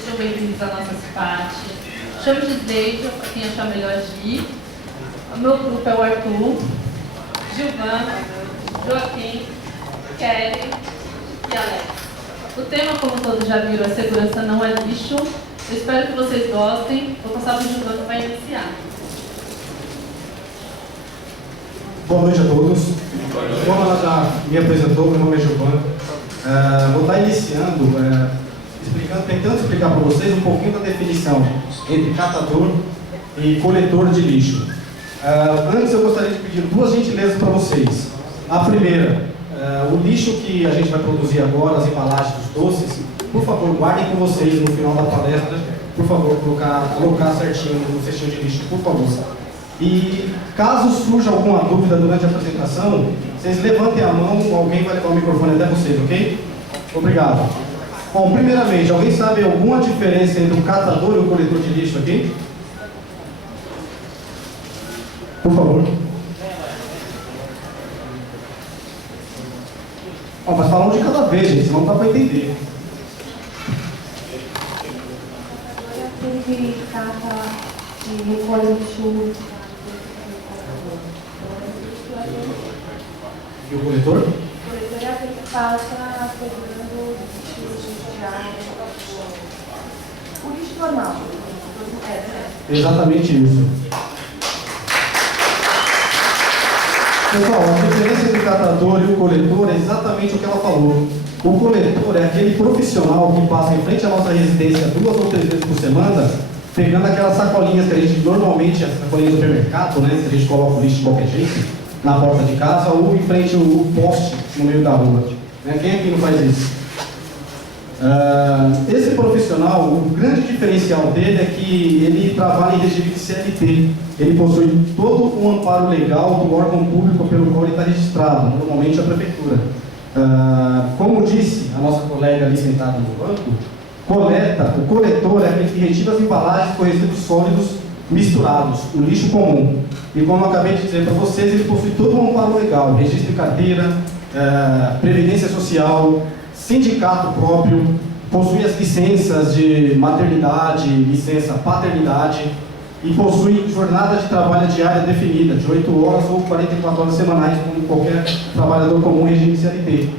Sejam bem-vindos à nossa cidade. Chamo de Deide, para quem achar melhor de ir. O meu grupo é o Arthur, Gilvana, Joaquim, Kelly e Alex. O tema, como todos já viram, é segurança não é lixo. Eu espero que vocês gostem. Vou passar para o Gilvana que vai iniciar. Boa noite a todos. Como ela já me apresentou, meu nome é Gilvana. Vou estar iniciando, tentando explicar para vocês um pouquinho da definição entre catador e coletor de lixo. Antes eu gostaria de pedir duas gentilezas para vocês. A primeira, o lixo que a gente vai produzir agora, as embalagens dos doces, por favor, guardem com vocês no final da palestra. Por favor, colocar certinho no cestinho de lixo, por favor. E caso surja alguma dúvida durante a apresentação, vocês levantem a mão, alguém vai levar o microfone até vocês, ok? Obrigado. Bom, primeiramente, alguém sabe alguma diferença entre o catador e o coletor de lixo aqui? Por favor. Bom, mas fala um de cada vez, gente, senão não dá para entender. Aquele que cata e recolhe lixo. E o coletor? O coletor é aquele que passa pegando lixo o lixo normal. Exatamente isso. Pessoal, a diferença entre o catador e o coletor é exatamente o que ela falou. O coletor é aquele profissional que passa em frente à nossa residência 2 ou 3 vezes por semana, pegando aquelas sacolinhas que a gente normalmente, as sacolinhas do supermercado, né, se a gente coloca o lixo de qualquer jeito, na porta de casa ou em frente ao poste no meio da rua. Quem aqui não faz isso? Esse profissional, o grande diferencial dele é que ele trabalha em regime de CLT. Ele possui todo o amparo legal do órgão público pelo qual ele está registrado, normalmente a prefeitura. Como disse a nossa colega ali sentada no banco, o coletor é aquele que retira as embalagens com resíduos sólidos misturados, o lixo comum. E como eu acabei de dizer para vocês, ele possui todo um amparo legal, registro de carteira, previdência social, sindicato próprio, possui as licenças de maternidade, licença paternidade e possui jornada de trabalho diária definida, de 8 horas ou 44 horas semanais, como qualquer trabalhador comum em regime CLT.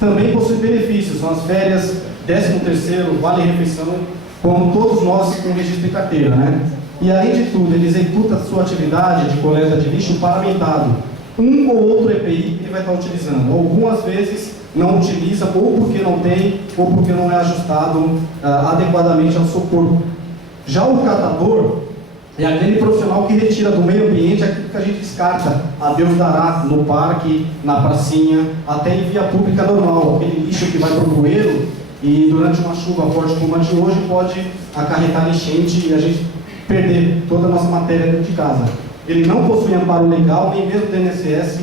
Também possui benefícios, são as férias, 13º, vale-refeição, como todos nós com registro de carteira, né? E além de tudo, ele executa a sua atividade de coleta de lixo paramentado. Um ou outro EPI ele vai estar utilizando. Algumas vezes não utiliza, ou porque não tem, ou porque não é ajustado adequadamente ao seu corpo. Já o catador é aquele profissional que retira do meio ambiente aquilo que a gente descarta. A Deus dará no parque, na pracinha, até em via pública normal. Aquele lixo que vai para o bueiro e durante uma chuva forte como a de hoje pode acarretar enchente e a gente perder toda a nossa matéria dentro de casa. Ele não possui amparo legal, nem mesmo do INSS,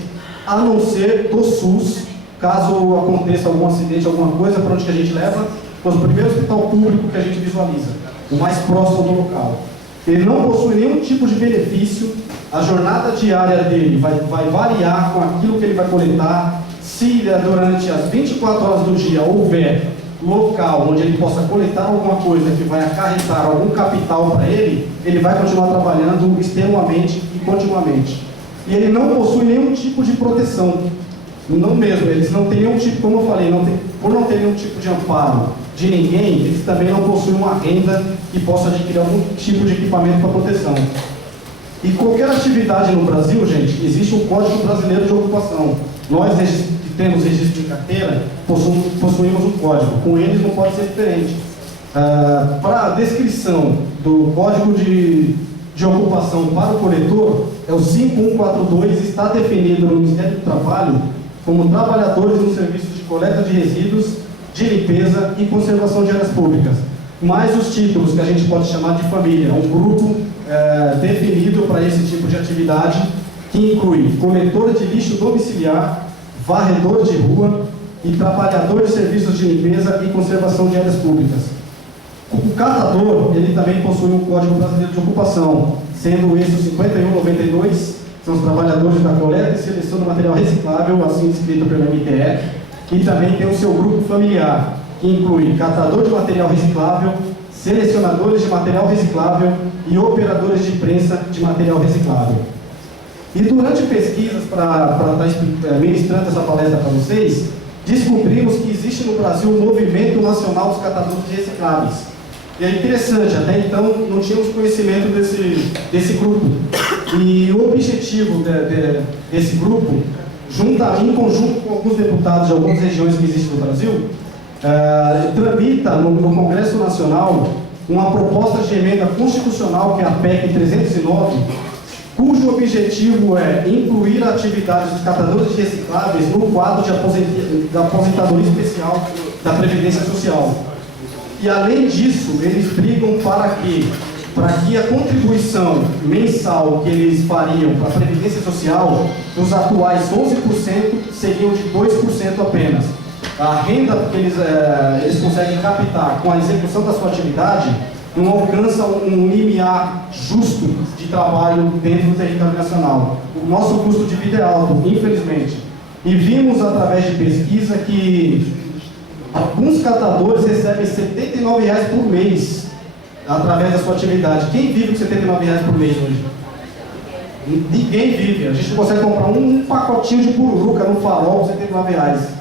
a não ser do SUS, caso aconteça algum acidente, alguma coisa, para onde que a gente leva? Para o primeiro hospital público que a gente visualiza, o mais próximo do local. Ele não possui nenhum tipo de benefício, a jornada diária dele vai variar com aquilo que ele vai coletar. Se durante as 24 horas do dia houver local onde ele possa coletar alguma coisa que vai acarretar algum capital para ele, ele vai continuar trabalhando extenuamente e continuamente. E ele não possui nenhum tipo de proteção. Não mesmo, eles não têm nenhum tipo, como eu falei, por não ter nenhum tipo de amparo de ninguém, eles também não possuem uma renda que possa adquirir algum tipo de equipamento para proteção. E qualquer atividade no Brasil, gente, existe um Código Brasileiro de Ocupação. Nós que temos registro de carteira, possuímos um código. Com eles não pode ser diferente. Para a descrição do Código de Ocupação para o coletor, é o 5142, está definido no Ministério do Trabalho como trabalhadores no serviço de coleta de resíduos, de limpeza e conservação de áreas públicas. Mais os títulos que a gente pode chamar de família, um grupo definido para esse tipo de atividade, que inclui coletor de lixo domiciliar, varredor de rua e trabalhador de serviços de limpeza e conservação de áreas públicas. O catador, ele também possui um Código Brasileiro de Ocupação, sendo esse o 5192, são os trabalhadores da coleta e seleção do material reciclável, assim descrito pelo MTE, e também tem o seu grupo familiar, que inclui catador de material reciclável, selecionadores de material reciclável e operadores de prensa de material reciclável. E durante pesquisas para estar ministrando essa palestra para vocês, descobrimos que existe no Brasil um movimento nacional dos catadores de recicláveis. E é interessante, até então não tínhamos conhecimento desse grupo. E o objetivo desse grupo, em conjunto com alguns deputados de algumas regiões que existem no Brasil, tramita no Congresso Nacional uma proposta de emenda constitucional, que é a PEC 309, cujo objetivo é incluir a atividade dos catadores de recicláveis no quadro da aposentadoria especial da Previdência Social. E além disso, eles brigam para que a contribuição mensal que eles fariam para a Previdência Social, dos atuais 11%, seriam de 2% apenas. A renda que eles conseguem captar com a execução da sua atividade não alcança um limiar justo de trabalho dentro do território nacional. O nosso custo de vida é alto, infelizmente. E vimos através de pesquisa que alguns catadores recebem R$ 79,00 por mês através da sua atividade. Quem vive com R$ 79,00 por mês hoje? Ninguém vive. A gente não consegue comprar um pacotinho de pururuca no farol por R$ 79,00.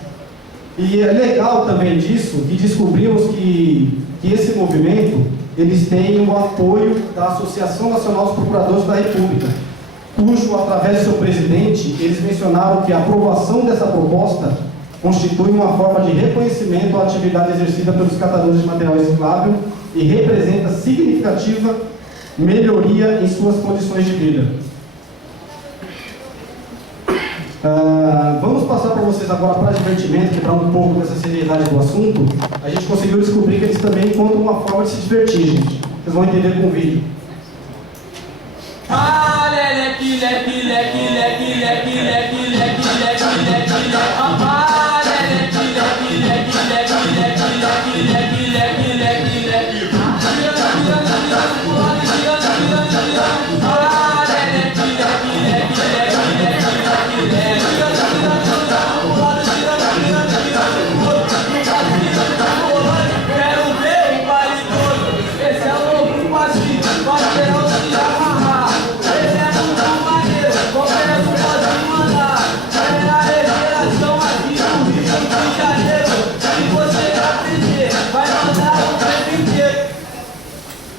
E é legal também disso que descobrimos que esse movimento eles têm o apoio da Associação Nacional dos Procuradores da República, cujo, através do seu presidente, eles mencionaram que a aprovação dessa proposta constitui uma forma de reconhecimento à atividade exercida pelos catadores de material reciclável e representa significativa melhoria em suas condições de vida. Vamos passar para vocês agora para divertimento, quebrar um pouco dessa seriedade do assunto. A gente conseguiu descobrir que eles também encontram uma forma de se divertir, gente. Vocês vão entender com o vídeo. Ah, leque, leque, leque, leque, leque, leque, leque, leque, leque, leque, ah, leque, leque, leque, leque, leque, leque, leque, leque, leque, leque,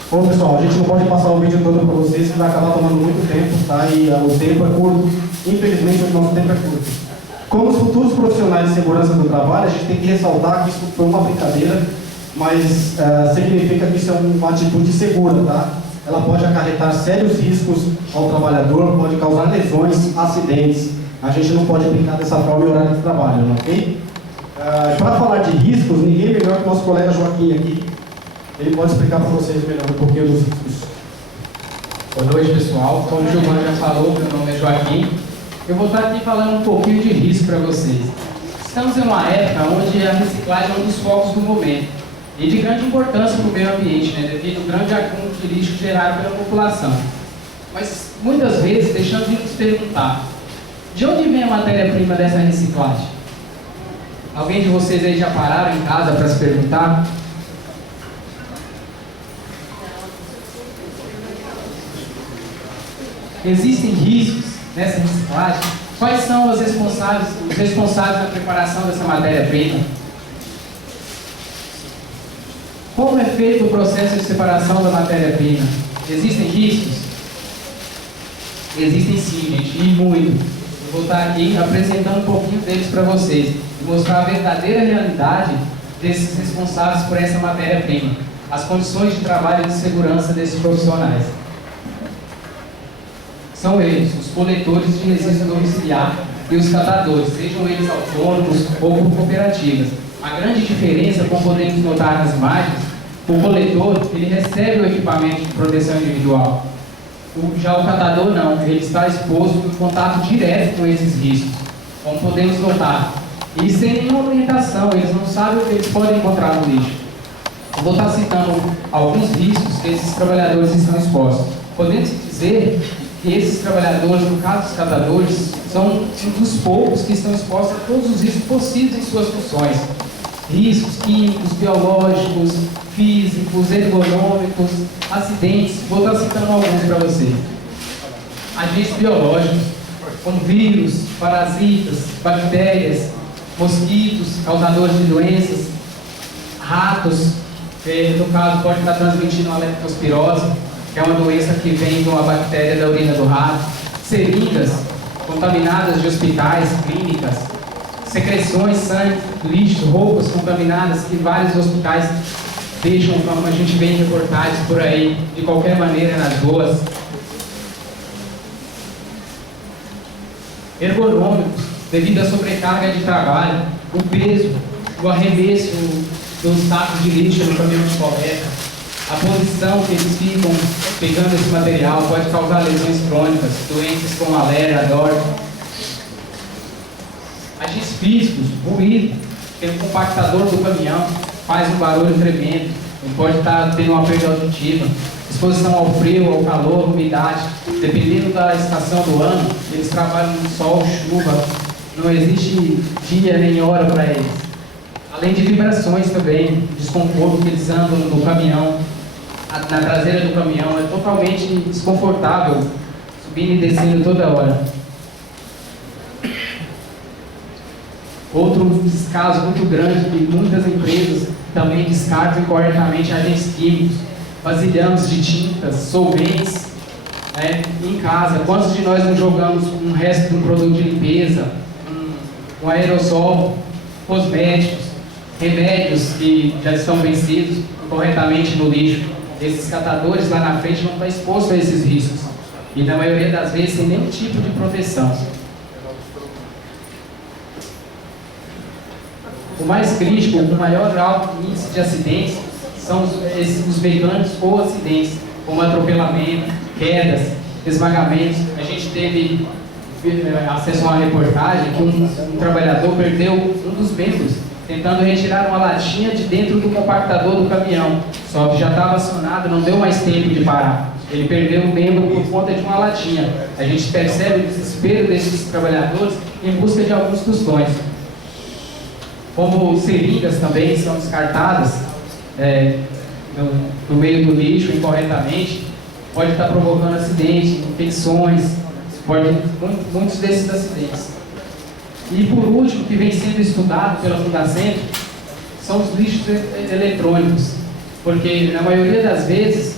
Bom, pessoal, a gente não pode passar o vídeo todo para vocês, que vai acabar tomando muito tempo, tá? E o tempo é curto. Infelizmente, o nosso tempo é curto. Como os futuros profissionais de segurança do trabalho, a gente tem que ressaltar que isso foi uma brincadeira, mas significa que isso é uma atitude segura, tá? Ela pode acarretar sérios riscos ao trabalhador, pode causar lesões, acidentes. A gente não pode brincar dessa forma em horário de trabalho, ok? Para falar de riscos, ninguém melhor que o nosso colega Joaquim aqui. Ele pode explicar para vocês melhor um pouquinho dos riscos. Boa noite, pessoal. Como o Giovanni já falou, meu nome é Joaquim. Eu vou estar aqui falando um pouquinho de risco para vocês. Estamos em uma época onde a reciclagem é um dos focos do momento e de grande importância para o meio ambiente, né, devido ao grande acúmulo de lixo gerado pela população. Mas, muitas vezes, deixamos de nos perguntar: de onde vem a matéria-prima dessa reciclagem? Alguém de vocês aí já pararam em casa para se perguntar? Existem riscos nessa reciclagem? Quais são os responsáveis na preparação dessa matéria-prima? Como é feito o processo de separação da matéria-prima? Existem riscos? Existem sim, gente, e muito. Eu vou estar aqui apresentando um pouquinho deles para vocês e mostrar a verdadeira realidade desses responsáveis por essa matéria-prima, as condições de trabalho e de segurança desses profissionais. São eles, os coletores de resíduos domiciliar e os catadores, sejam eles autônomos ou por cooperativas. A grande diferença, como podemos notar nas imagens, o coletor, ele recebe o equipamento de proteção individual. Já o catador não, ele está exposto em contato direto com esses riscos, como podemos notar. E sem nenhuma orientação, eles não sabem o que eles podem encontrar no lixo. Eu vou estar citando alguns riscos que esses trabalhadores estão expostos. Podemos dizer que esses trabalhadores, no caso dos catadores, são um dos poucos que estão expostos a todos os riscos possíveis em suas funções. riscos químicos, biológicos, físicos, ergonômicos, acidentes. Vou estar citando alguns para você. Agentes biológicos, como vírus, parasitas, bactérias, mosquitos, causadores de doenças, ratos, que no caso pode estar transmitindo a leptospirose, que é uma doença que vem de uma bactéria da urina do rato, seringas contaminadas de hospitais, clínicas, secreções, sangue, lixo, roupas contaminadas que vários hospitais deixam, como a gente vê em reportagens por aí, de qualquer maneira nas ruas. Ergonômicos, devido à sobrecarga de trabalho, o peso, o arremesso dos sacos de lixo no caminhão de coleta, a posição que eles ficam pegando esse material pode causar lesões crônicas, doenças como alergia, dor. Agentes físicos, ruído, pelo compactador do caminhão, faz um barulho tremendo, ele pode estar tendo uma perda auditiva, exposição ao frio, ao calor, umidade, dependendo da estação do ano, eles trabalham no sol, chuva, não existe dia nem hora para eles. Além de vibrações também, desconforto que eles andam no caminhão, na traseira do caminhão, é totalmente desconfortável, subindo e descendo toda hora. Outro descaso muito grande que muitas empresas também descartam incorretamente agentes químicos, vasilhames de tintas, solventes, em casa. Quantos de nós não jogamos um resto de um produto de limpeza, um aerossol, cosméticos, remédios que já estão vencidos corretamente no lixo? Esses catadores lá na frente vão estar expostos a esses riscos e na maioria das vezes sem nenhum tipo de proteção. O mais crítico, o maior alto índice de acidentes são os mecânicos ou acidentes, como atropelamento, quedas, esmagamentos. A gente teve acesso a uma reportagem que um trabalhador perdeu um dos membros tentando retirar uma latinha de dentro do compactador do caminhão. Só que já estava acionado, não deu mais tempo de parar. Ele perdeu um membro por conta de uma latinha. A gente percebe o desespero desses trabalhadores em busca de alguns tostões. Como seringas também são descartadas no meio do lixo incorretamente, pode estar provocando acidentes, infecções, muitos desses acidentes. E por último, que vem sendo estudado pela Fundacentro, são os lixos eletrônicos, porque na maioria das vezes,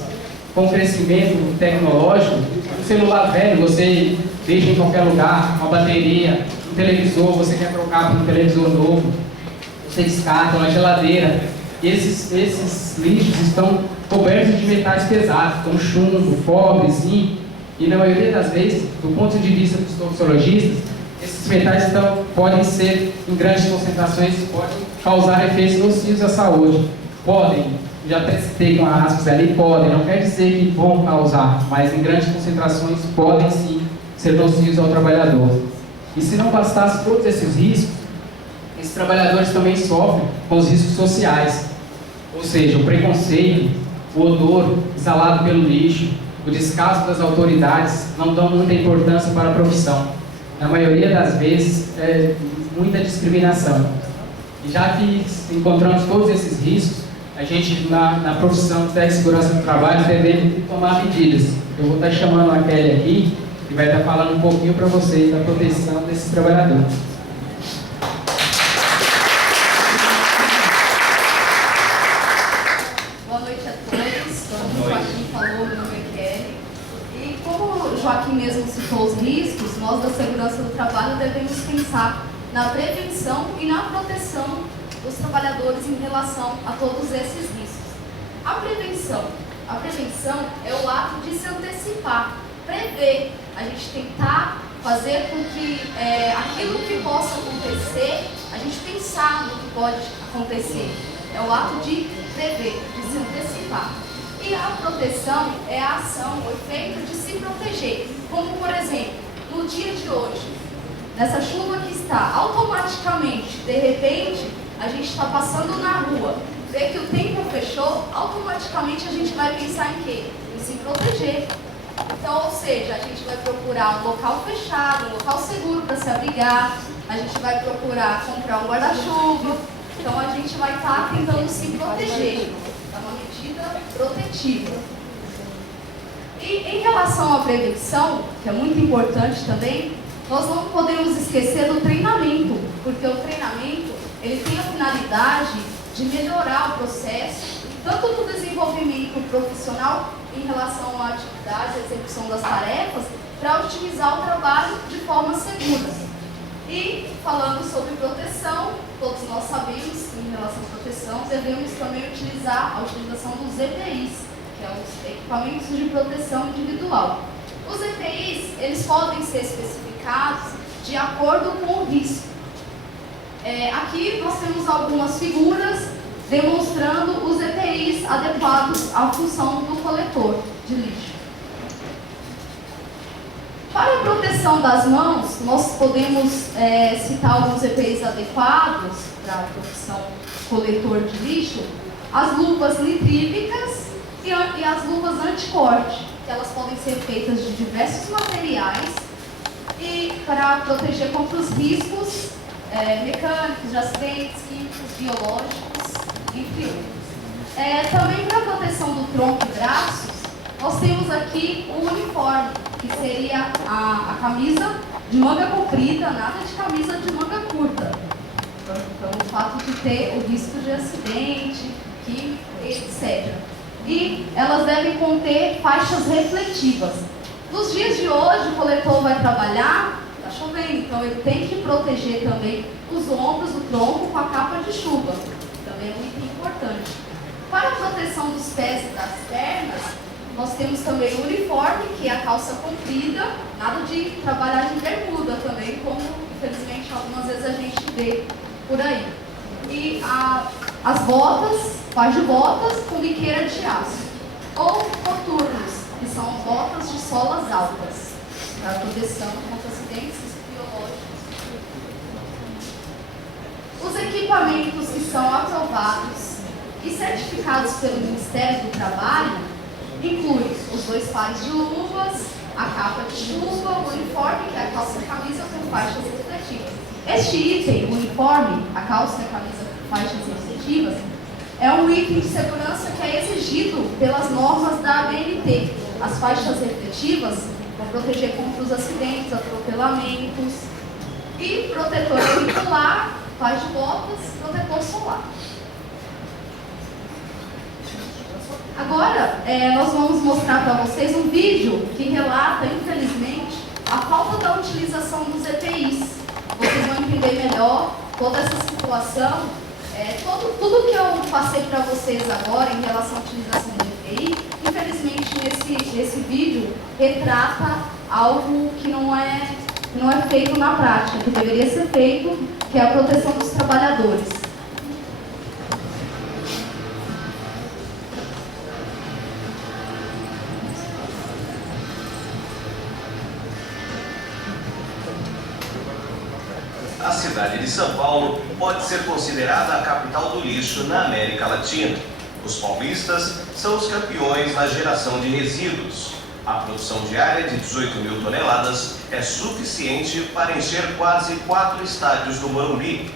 com o crescimento tecnológico, um celular velho você deixa em qualquer lugar, uma bateria, um televisor, você quer trocar por um televisor novo, você descarta uma geladeira. Esses lixos estão cobertos de metais pesados, como chumbo, cobre, zinco, e na maioria das vezes, do ponto de vista dos toxicologistas, esses metais podem ser em grandes concentrações, podem causar efeitos nocivos à saúde. Podem, já até citei com aspas ali, podem, não quer dizer que vão causar, mas em grandes concentrações podem sim ser nocivos ao trabalhador. E se não bastasse todos esses riscos, esses trabalhadores também sofrem com os riscos sociais, ou seja, o preconceito, o odor exalado pelo lixo, o descaso das autoridades não dão muita importância para a profissão. Na maioria das vezes, é muita discriminação. E já que encontramos todos esses riscos, a gente, na profissão de técnico de segurança do trabalho, deve tomar medidas. Eu vou estar chamando a Kelly aqui, que vai estar falando um pouquinho para vocês da proteção desses trabalhadores. Boa noite a todos. Como o Joaquim falou, meu nome é Kelly. E como o Joaquim mesmo citou os riscos, nós da segurança do trabalho devemos pensar na prevenção e na proteção dos trabalhadores em relação a todos esses riscos. A prevenção é o ato de se antecipar, prever, a gente tentar fazer com que aquilo que possa acontecer, a gente pensar no que pode acontecer. É o ato de prever, de se antecipar. E a proteção é a ação, o efeito de se proteger. Como, por exemplo, no dia de hoje, nessa chuva que está, automaticamente, de repente, a gente está passando na rua, vê que o tempo fechou, automaticamente a gente vai pensar em quê? Em se proteger. Então, ou seja, a gente vai procurar um local fechado, um local seguro para se abrigar, a gente vai procurar comprar um guarda-chuva, Então a gente vai estar tentando se proteger, é uma medida protetiva. E em relação à prevenção, que é muito importante também, nós não podemos esquecer do treinamento, porque o treinamento ele tem a finalidade de melhorar o processo, tanto do desenvolvimento profissional em relação à atividade, à execução das tarefas, para otimizar o trabalho de forma segura. E falando sobre proteção, todos nós sabemos que em relação à proteção devemos também utilizar a utilização dos EPIs, que são os equipamentos de proteção individual. Os EPIs, eles podem ser especificados de acordo com o risco. Aqui nós temos algumas figuras demonstrando os EPIs adequados à função do coletor de lixo. Para a proteção das mãos, nós podemos citar alguns EPIs adequados para a profissão coletor de lixo, as luvas nitrílicas e as luvas anticorte, que elas podem ser feitas de diversos materiais e para proteger contra os riscos mecânicos, de acidentes, químicos, biológicos, entre outros. Também para a proteção do tronco e braços, nós temos aqui o uniforme, que seria a camisa de manga comprida, nada de camisa de manga curta. Então, o fato de ter o risco de acidente, químico, etc. E elas devem conter faixas refletivas. Nos dias de hoje, o coletor vai trabalhar, está chovendo, então ele tem que proteger também os ombros, o tronco com a capa de chuva. Também é muito importante. Para a proteção dos pés e das pernas, nós temos também o uniforme, que é a calça comprida, nada de trabalhar de bermuda também, como infelizmente algumas vezes a gente vê por aí. E as botas, par de botas com biqueira de aço. Ou coturnos, que são botas de solas altas, para proteção contra acidentes biológicos. Os equipamentos que são aprovados e certificados pelo Ministério do Trabalho inclui os 2 pares de luvas, a capa de chuva, o uniforme, que é a calça e a camisa com faixas refletivas. Este item, o uniforme, a calça e a camisa com faixas refletivas, é um item de segurança que é exigido pelas normas da ABNT. As faixas refletivas vão proteger contra os acidentes, atropelamentos e protetor auricular, par de botas, protetor solar. Agora, nós vamos mostrar para vocês um vídeo que relata, infelizmente, a falta da utilização dos EPIs. Vocês vão entender melhor toda essa situação. Tudo que eu passei para vocês agora em relação à utilização do EPI, infelizmente, nesse vídeo, retrata algo que não é feito na prática, que deveria ser feito, que é a proteção dos trabalhadores. A cidade de São Paulo pode ser considerada a capital do lixo na América Latina. Os paulistas são os campeões na geração de resíduos. A produção diária de 18 mil toneladas é suficiente para encher quase 4 estádios do Morumbi.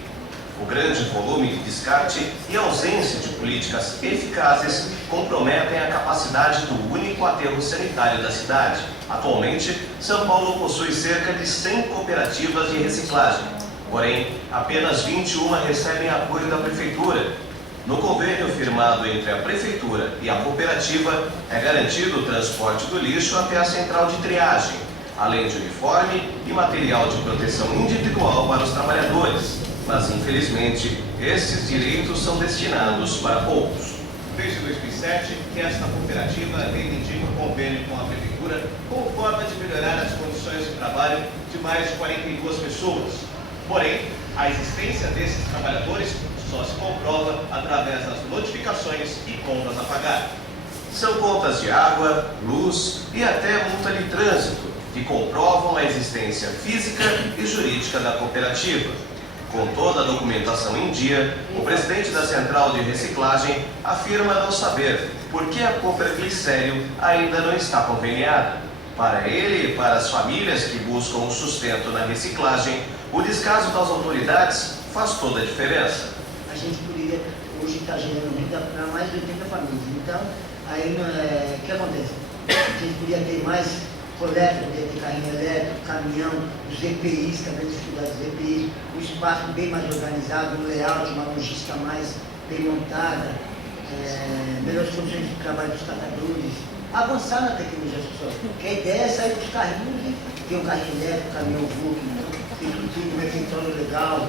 O grande volume de descarte e a ausência de políticas eficazes comprometem a capacidade do único aterro sanitário da cidade. Atualmente, São Paulo possui cerca de 100 cooperativas de reciclagem. Porém, apenas 21 recebem apoio da Prefeitura. No convênio firmado entre a Prefeitura e a cooperativa, é garantido o transporte do lixo até a central de triagem, além de uniforme e material de proteção individual para os trabalhadores. Mas, infelizmente, esses direitos são destinados para poucos. Desde 2007, que esta cooperativa reivindica um convênio com a Prefeitura como forma de melhorar as condições de trabalho de mais de 42 pessoas. Porém, a existência desses trabalhadores só se comprova através das notificações e contas a pagar. São contas de água, luz e até multa de trânsito, que comprovam a existência física e jurídica da cooperativa. Com toda a documentação em dia, o presidente da Central de Reciclagem afirma não saber por que a Cooperglicério ainda não está conveniada. Para ele e para as famílias que buscam o sustento na reciclagem, o descaso das autoridades faz toda a diferença. a gente poderia hoje estar gerando renda para mais de 80 famílias. Então, aí o que acontece? A gente podia ter mais coleta, podia ter carrinho elétrico, caminhão, os EPIs, que é a dificuldade dos EPIs, um espaço bem mais organizado, um layout, uma logística mais bem montada, melhores condições de trabalho dos catadores, avançar na tecnologia social. Porque a ideia é sair dos carrinhos e ter um carrinho elétrico, um caminhão VUC, tem tudo, um refeitório legal,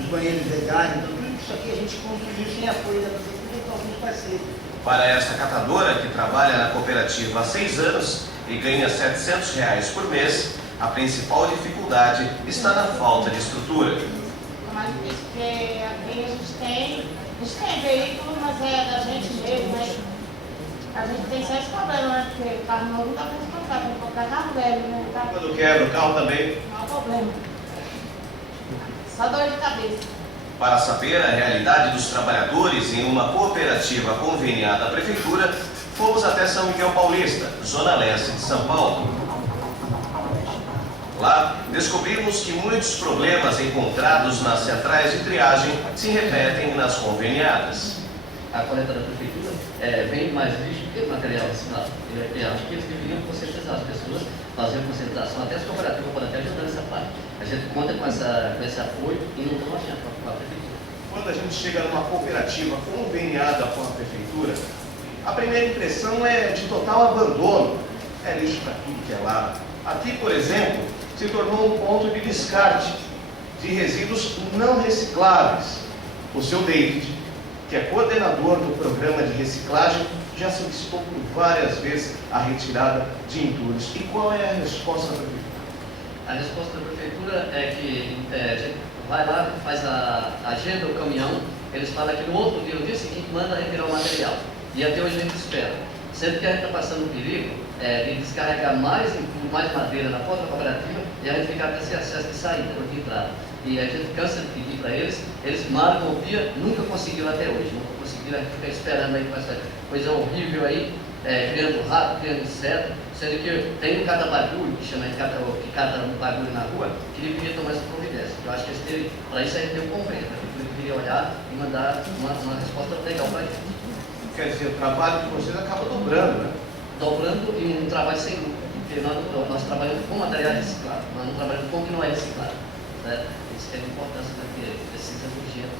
os banheiros legais. Então, tudo isso aqui a gente construiu sem apoio da prefeitura e com alguns parceiros. Para esta catadora, que trabalha na cooperativa há 6 anos e ganha R$ 700 por mês, a principal dificuldade está na falta de estrutura. É mais difícil, porque aqui a gente tem veículo, mas é da gente mesmo, né? A gente tem sérios problemas, né? Porque o carro novo não dá para comprar, tem que comprar carro velho, né? Quando quebra o carro também. Não há problema. Só dor de cabeça. Para saber a realidade dos trabalhadores em uma cooperativa conveniada à prefeitura, fomos até São Miguel Paulista, zona leste de São Paulo. Lá, descobrimos que muitos problemas encontrados nas centrais de triagem se repetem nas conveniadas. A coleta da prefeitura vem mais lixo que material reciclado. Eu acho que eles deveriam conscientizar as pessoas, fazer conscientização, até as cooperativas podem até ajudar nessa parte. A gente conta com esse apoio e não estamos achando com a prefeitura. Quando a gente chega numa cooperativa conveniada com a prefeitura, a primeira impressão é de total abandono. É lixo para tudo que é lado. Aqui, por exemplo, se tornou um ponto de descarte de resíduos não recicláveis. O seu David, que é coordenador do programa de reciclagem, já solicitou por várias vezes a retirada de entulhos. E qual é a resposta da prefeitura? A resposta da prefeitura é que a gente vai lá, faz a agenda, o caminhão, eles falam que no outro dia, no dia seguinte, manda retirar o material. E até hoje a gente espera. Sendo que a gente está passando o perigo de descarregar mais entulho, mais madeira na porta da cooperativa e a gente ficar com esse acesso de saída, de entrada. E a gente cansa de pedir para eles, eles marcam o dia, nunca conseguiram até hoje, nunca conseguiram, a gente fica esperando aí com essa coisa horrível aí, criando rato, criando inseto, sendo que tem um cata-bagulho, que chama de cata um bagulho na rua, que deveria tomar essa providência. Eu acho que para isso a gente tem um convênio, a gente deveria olhar e mandar uma resposta legal para a gente. Quer dizer, o trabalho de vocês acaba dobrando, né? Dobrando e um trabalho sem lucro, porque nós trabalhamos com material reciclado, nós não trabalhamos com o que não é reciclado. Certo? Isso tem importância porque precisa urgente.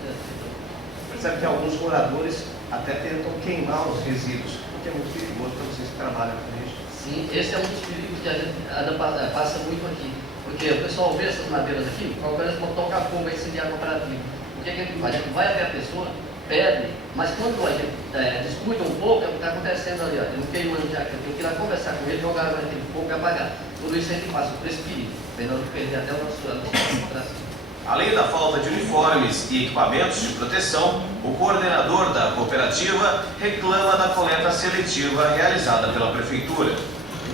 Percebe que alguns moradores até tentam queimar os resíduos, o que é muito perigoso para vocês que trabalham com isso. Sim, esse é um dos perigos que a gente passa muito aqui. Porque o pessoal vê essas madeiras aqui, qualquer vez toca fogo e incendiar a cooperativa. O que a gente faz? A gente vai até a pessoa, pede, mas quando a gente discute um pouco, é o que está acontecendo ali, ó, ele queimando já, eu tenho que ir lá conversar com ele, jogar naquele fogo e apagar. Tudo isso a gente passa por esse perigo, melhor do que perder até o nosso cooperação. Além da falta de uniformes e equipamentos de proteção, o coordenador da cooperativa reclama da coleta seletiva realizada pela prefeitura.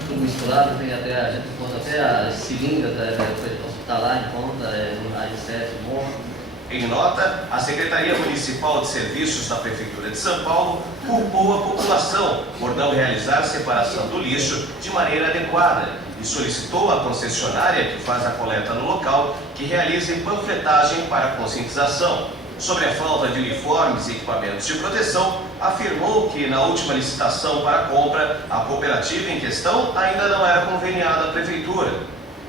Tudo misturado, tem até, a gente encontra até as seringas hospitalar, encontra a R7, morro. Em nota, a Secretaria Municipal de Serviços da Prefeitura de São Paulo culpou a população por não realizar separação do lixo de maneira adequada e solicitou à concessionária que faz a coleta no local que realize panfletagem para conscientização. Sobre a falta de uniformes e equipamentos de proteção, afirmou que na última licitação para a compra, a cooperativa em questão ainda não era conveniada à Prefeitura.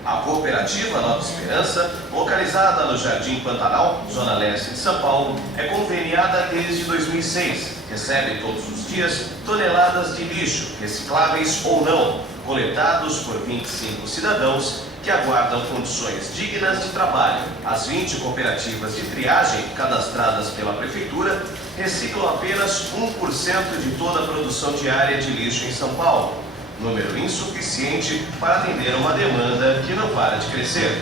A cooperativa Nova Esperança, localizada no Jardim Pantanal, zona leste de São Paulo, é conveniada desde 2006. Recebe todos os dias toneladas de lixo, recicláveis ou não, coletados por 25 cidadãos que aguardam condições dignas de trabalho. As 20 cooperativas de triagem cadastradas pela Prefeitura reciclam apenas 1% de toda a produção diária de lixo em São Paulo. Número insuficiente para atender uma demanda que não para de crescer.